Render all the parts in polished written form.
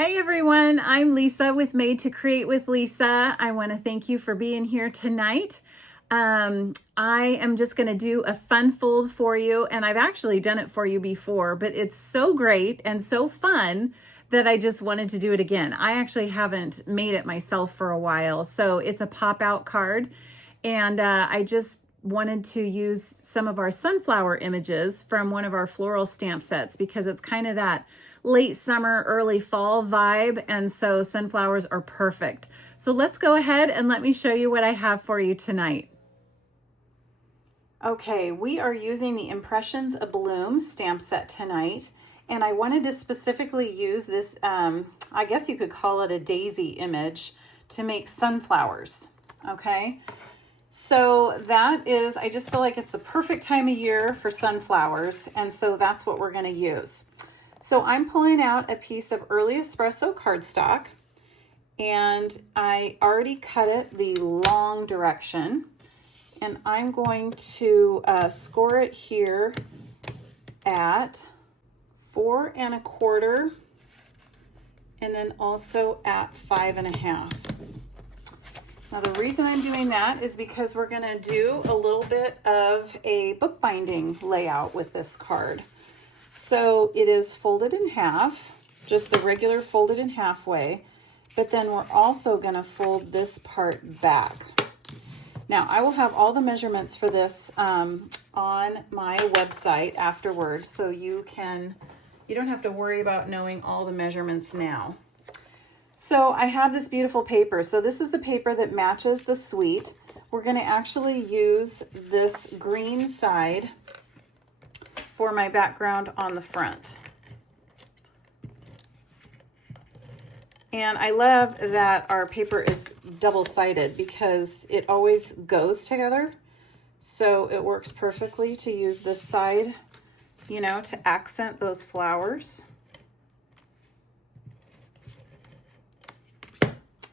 Hey everyone, I'm Lisa with Made to Create with Lisa. I want to thank you for being here tonight. I am just going to do a fun fold for you, and I've actually done it for you before, but it's so great and so fun that I just wanted to do it again. I actually haven't made it myself for a while, so it's a pop-out card, and I just wanted to use some of our sunflower images from one of our floral stamp sets because it's kind of that late summer, early fall vibe, and so sunflowers are perfect. So let's go ahead and let me show you what I have for you tonight. Okay, we are using the Impressions Abloom stamp set tonight, and I wanted to specifically use this, I guess you could call it a daisy image, to make sunflowers, okay? So that is, I just feel like it's the perfect time of year for sunflowers, and so that's what we're gonna use. So I'm pulling out a piece of early espresso cardstock, and I already cut it the long direction, and I'm going to score it here at 4 1/4 and then also at 5 1/2. Now the reason I'm doing that is because we're going to do a little bit of a bookbinding layout with this card. So it is folded in half, just the regular folded in half way, but then we're also going to fold this part back. Now I will have all the measurements for this on my website afterwards, so you don't have to worry about knowing all the measurements now. So I have this beautiful paper. So this is the paper that matches the suite. We're going to actually use this green side for my background on the front. And I love that our paper is double-sided because it always goes together. So it works perfectly to use this side, you know, to accent those flowers.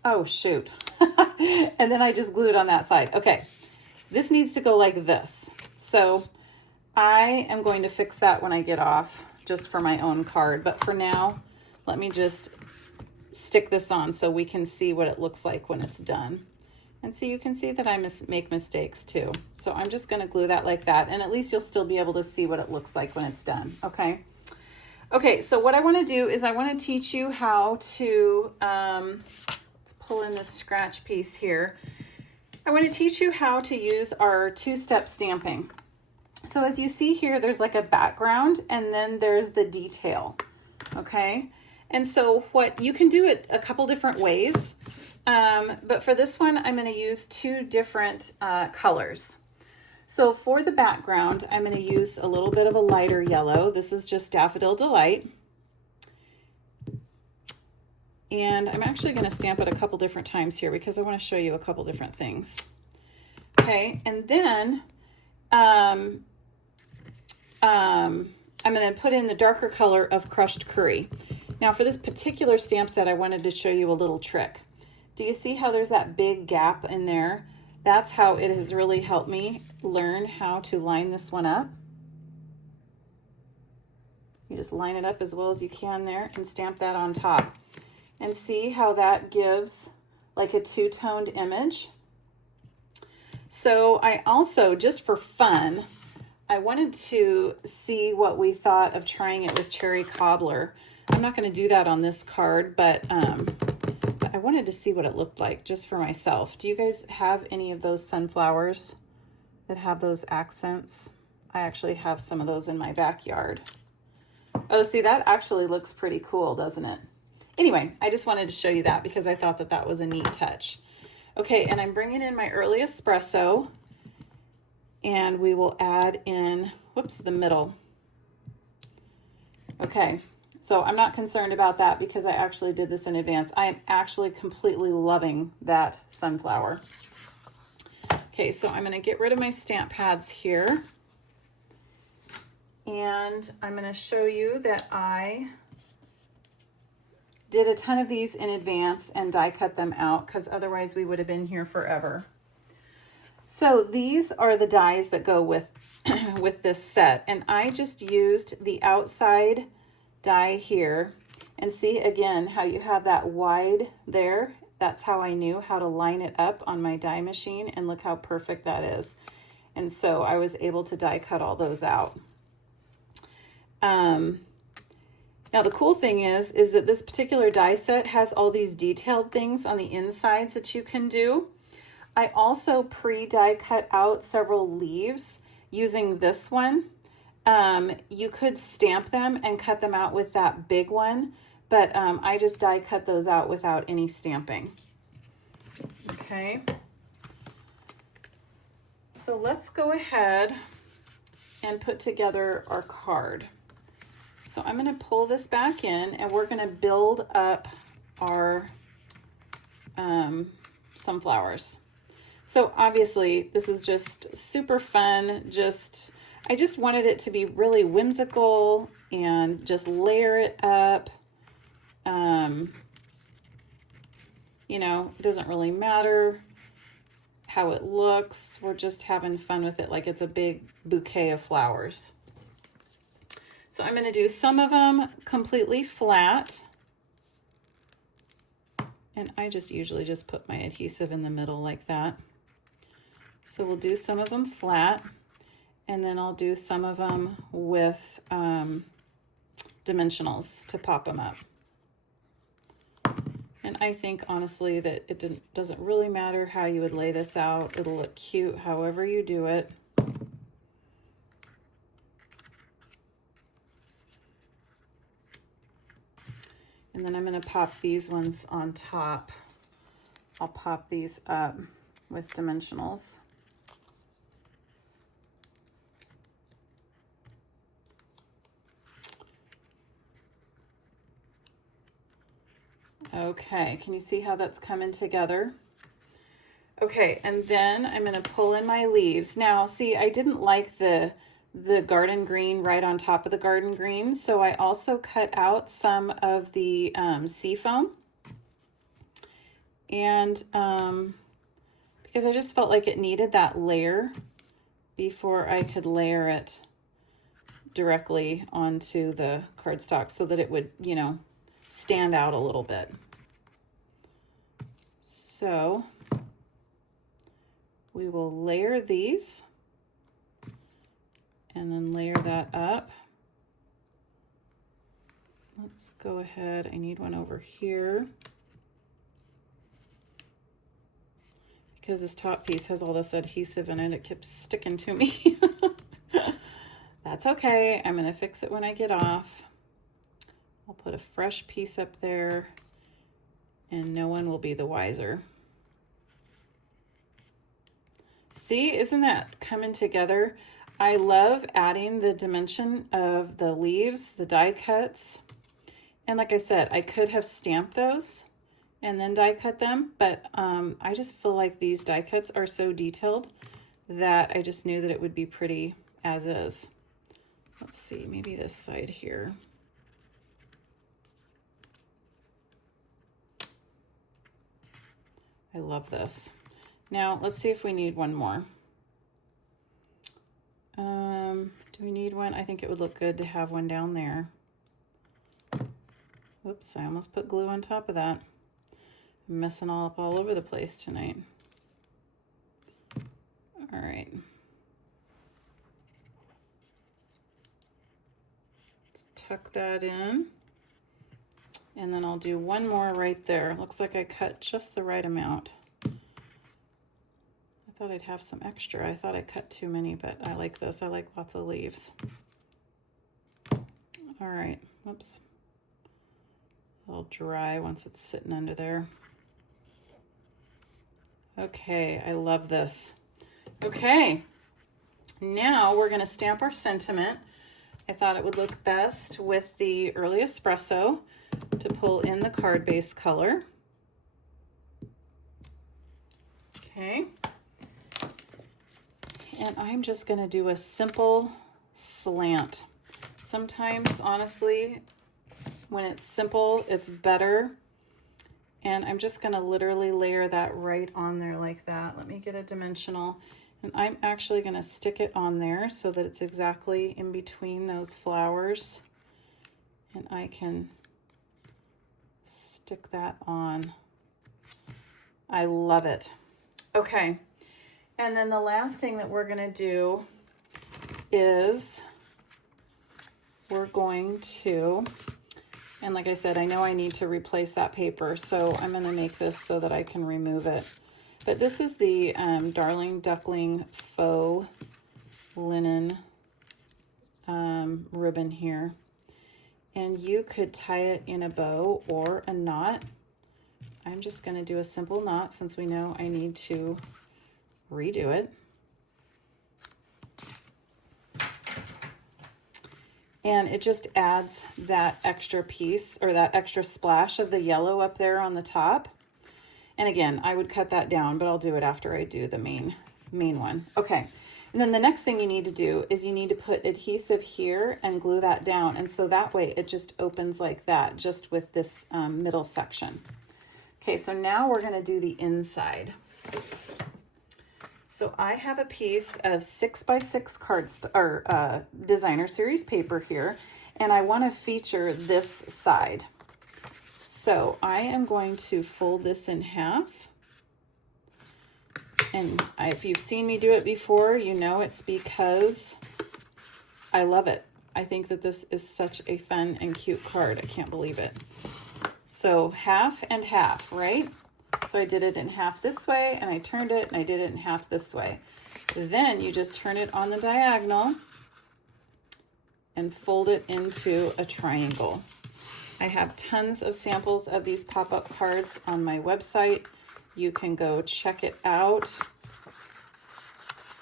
Oh, shoot. And then I just glued on that side. Okay, this needs to go like this. So I am going to fix that when I get off, just for my own card. But for now, let me just stick this on so we can see what it looks like when it's done. And so you can see that I make mistakes too. So I'm just going to glue that like that, and at least you'll still be able to see what it looks like when it's done, okay? Okay, so what I want to do is I want to teach you how to, let's pull in this scratch piece here. I want to teach you how to use our two-step stamping. So as you see here, there's like a background and then there's the detail, okay? And so what you can do it a couple different ways, but for this one, I'm going to use two different colors. So for the background, I'm going to use a little bit of a lighter yellow. This is just Daffodil Delight. And I'm actually going to stamp it a couple different times here because I want to show you a couple different things. Okay, and then I'm going to put in the darker color of Crushed Curry. Now for this particular stamp set, I wanted to show you a little trick. Do you see how there's that big gap in there? That's how it has really helped me learn how to line this one up. You just line it up as well as you can there and stamp that on top. And see how that gives like a two-toned image. So I also, just for fun, I wanted to see what we thought of trying it with cherry cobbler. I'm not going to do that on this card, but I wanted to see what it looked like just for myself. Do you guys have any of those sunflowers that have those accents? I actually have some of those in my backyard. Oh, see, that actually looks pretty cool, doesn't it? Anyway, I just wanted to show you that because I thought that that was a neat touch. Okay, and I'm bringing in my early espresso, and we will add in, whoops, the middle. Okay, so I'm not concerned about that because I actually did this in advance. I am actually completely loving that sunflower. Okay, so I'm going to get rid of my stamp pads here, and I'm going to show you that I did a ton of these in advance and die cut them out because otherwise we would have been here forever. So these are the dies that go with with this set, and I just used the outside die here And see again how you have that wide there. That's how I knew how to line it up on my die machine, and look how perfect that is. And so I was able to die cut all those out. Now the cool thing is that this particular die set has all these detailed things on the insides that you can do. I also pre-die cut out several leaves using this one. You could stamp them and cut them out with that big one, but I just die cut those out without any stamping. Okay. So let's go ahead and put together our card. So I'm going to pull this back in, and we're going to build up our sunflowers. So obviously this is just super fun. I just wanted it to be really whimsical and just layer it up. You know, it doesn't really matter how it looks. We're just having fun with it like it's a big bouquet of flowers. So I'm going to do some of them completely flat. And I just usually just put my adhesive in the middle like that. So we'll do some of them flat, and then I'll do some of them with dimensionals to pop them up. And I think honestly that it doesn't really matter how you would lay this out. It'll look cute however you do it. And then I'm going to pop these ones on top. I'll pop these up with dimensionals. Okay, can you see how that's coming together? Okay, and then I'm going to pull in my leaves. Now, see, I didn't like the garden green right on top of the garden green, so I also cut out some of the sea foam. And because I just felt like it needed that layer before I could layer it directly onto the cardstock so that it would, you know, stand out a little bit. So we will layer these and then layer that up. Let's go ahead. I need one over here because this top piece has all this adhesive in it. It keeps sticking to me. That's okay. I'm going to fix it when I get off. I'll put a fresh piece up there and no one will be the wiser. See, isn't that coming together? I love adding the dimension of the leaves, the die cuts. And like I said, I could have stamped those and then die cut them, but I just feel like these die cuts are so detailed that I just knew that it would be pretty as is. Let's see, maybe this side here. I love this. Now let's see if we need one more. Do we need one? I think it would look good to have one down there. Whoops, I almost put glue on top of that. I'm messing up all over the place tonight. All right. Let's tuck that in. And then I'll do one more right there. Looks like I cut just the right amount. I thought I'd have some extra. I thought I cut too many, but I like this. I like lots of leaves. All right, whoops. It'll dry once it's sitting under there. Okay, I love this. Okay, now we're gonna stamp our sentiment. I thought it would look best with the Early Espresso to pull in the card base color. Okay. And I'm just going to do a simple slant. Sometimes, honestly, when it's simple, it's better. And I'm just going to literally layer that right on there like that. Let me get a dimensional. And I'm actually going to stick it on there so that it's exactly in between those flowers. And I can stick that on. I love it. Okay, and then the last thing that we're gonna do is we're going to, and like I said, I know I need to replace that paper, so I'm gonna make this so that I can remove it. But this is the Darling Duckling faux linen ribbon here. And you could tie it in a bow or a knot. I'm just going to do a simple knot since we know I need to redo it. And it just adds that extra piece or that extra splash of the yellow up there on the top. And again, I would cut that down, but I'll do it after I do the main one. Okay. And then the next thing you need to do is you need to put adhesive here and glue that down. And so that way it just opens like that, just with this middle section. Okay, so now we're gonna do the inside. So I have a piece of 6x6 designer series paper here, and I wanna feature this side. So I am going to fold this in half. And if you've seen me do it before, you know it's because I love it. I think that this is such a fun and cute card. I can't believe it. So half and half, right? So I did it in half this way, and I turned it, and I did it in half this way. Then you just turn it on the diagonal and fold it into a triangle. I have tons of samples of these pop-up cards on my website. You can go check it out.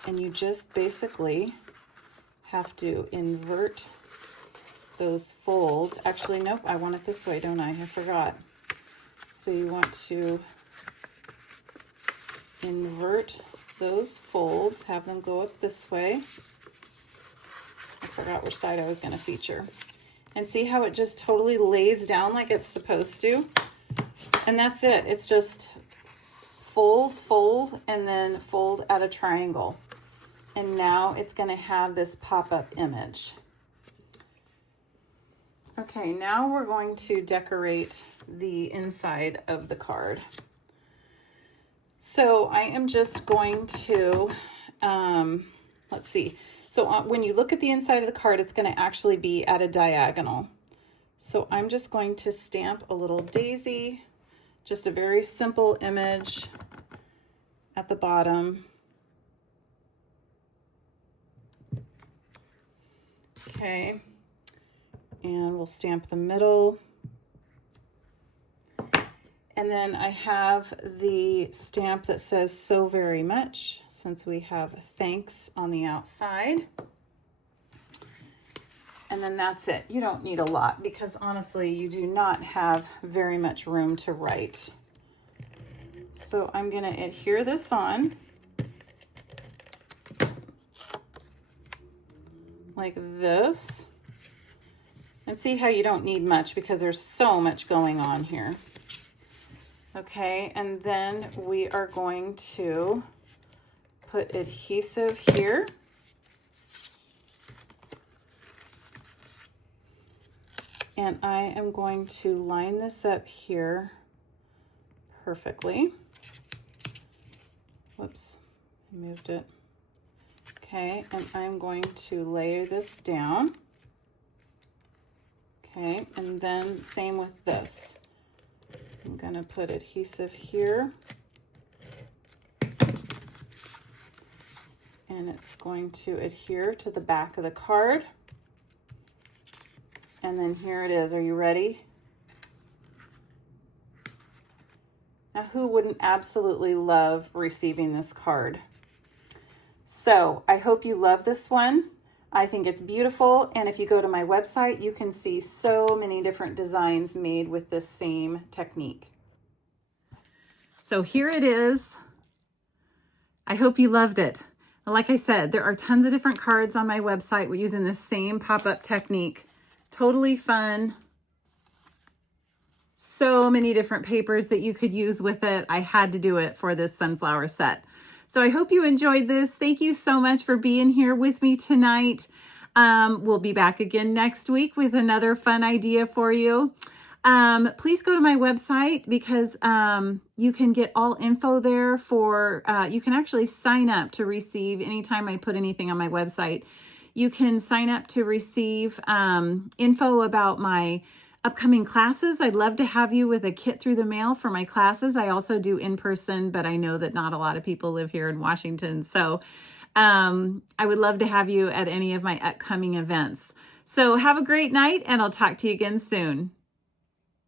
And you just basically have to invert those folds. Actually, nope, I want it this way, don't I? I forgot. So you want to invert those folds, have them go up this way. I forgot which side I was going to feature. And see how it just totally lays down like it's supposed to? And that's it. It's just fold, fold, and then fold at a triangle. And now it's going to have this pop-up image. Okay, now we're going to decorate the inside of the card. So I am just going to, let's see. So when you look at the inside of the card, it's going to actually be at a diagonal. So I'm just going to stamp a little daisy, just a very simple image at the bottom. Okay, and we'll stamp the middle. And then I have the stamp that says "so very much," since we have thanks on the outside. And then that's it. You don't need a lot because honestly, you do not have very much room to write. So I'm going to adhere this on like this. And see how you don't need much because there's so much going on here. Okay, and then we are going to put adhesive here. And I am going to line this up here perfectly. Whoops, I moved it. Okay, and I'm going to lay this down. Okay, and then same with this. I'm going to put adhesive here. And it's going to adhere to the back of the card. And then here it is. Are you ready? Now, who wouldn't absolutely love receiving this card? So I hope you love this one. I think it's beautiful. And if you go to my website, you can see so many different designs made with this same technique. So here it is. I hope you loved it. Like I said, there are tons of different cards on my website. We're using the same pop-up technique. Totally fun. So many different papers that you could use with it. I had to do it for this sunflower set. So I hope you enjoyed this. Thank you so much for being here with me tonight. We'll be back again next week with another fun idea for you. Please go to my website because you can get all info there for, you can actually sign up to receive anytime I put anything on my website. You can sign up to receive info about my upcoming classes. I'd love to have you with a kit through the mail for my classes. I also do in person, but I know that not a lot of people live here in Washington. So I would love to have you at any of my upcoming events. So have a great night, and I'll talk to you again soon.